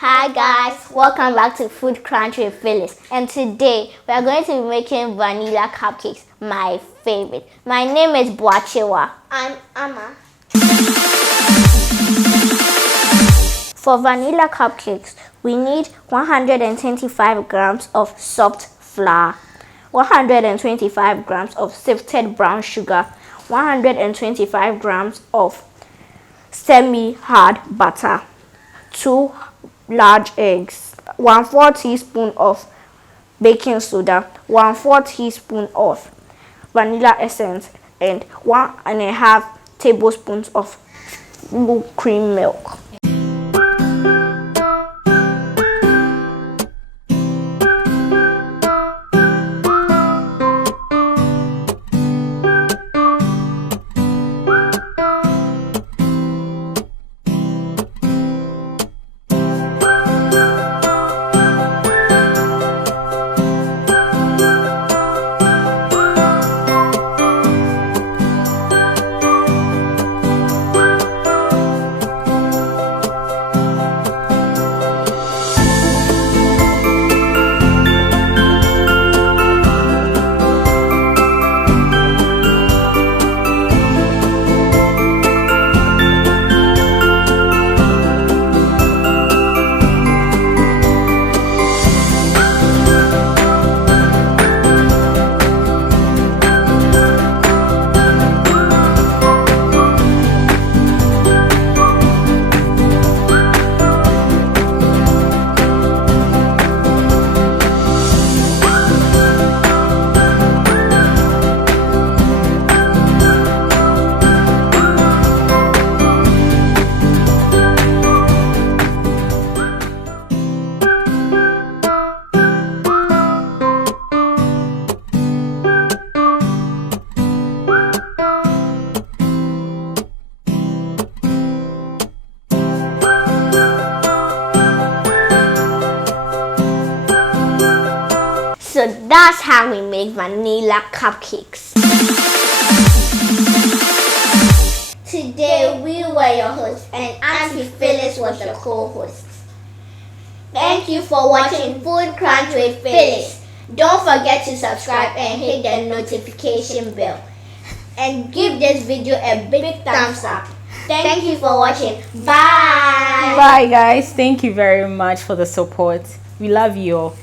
Hi guys, welcome back to Food Crunch with Phyllis, and today we are going to be making vanilla cupcakes, my favorite. My name is Boachewa. I'm Amma. For vanilla cupcakes, we need 125 grams of soft flour, 125 grams of sifted brown sugar, 125 grams of semi-hard butter, 2 large eggs, 1/4 teaspoon of baking soda, 1/4 teaspoon of vanilla essence, and 1.5 tablespoons of full cream milk. So that's how we make vanilla cupcakes. Today we were your hosts and Auntie Phyllis was the co-host. Thank you for watching Food Crunch with Phyllis. Don't forget to subscribe and hit the notification bell. And give this video a big thumbs up. Thank you for watching. Bye. Bye guys. Thank you very much for the support. We love you all.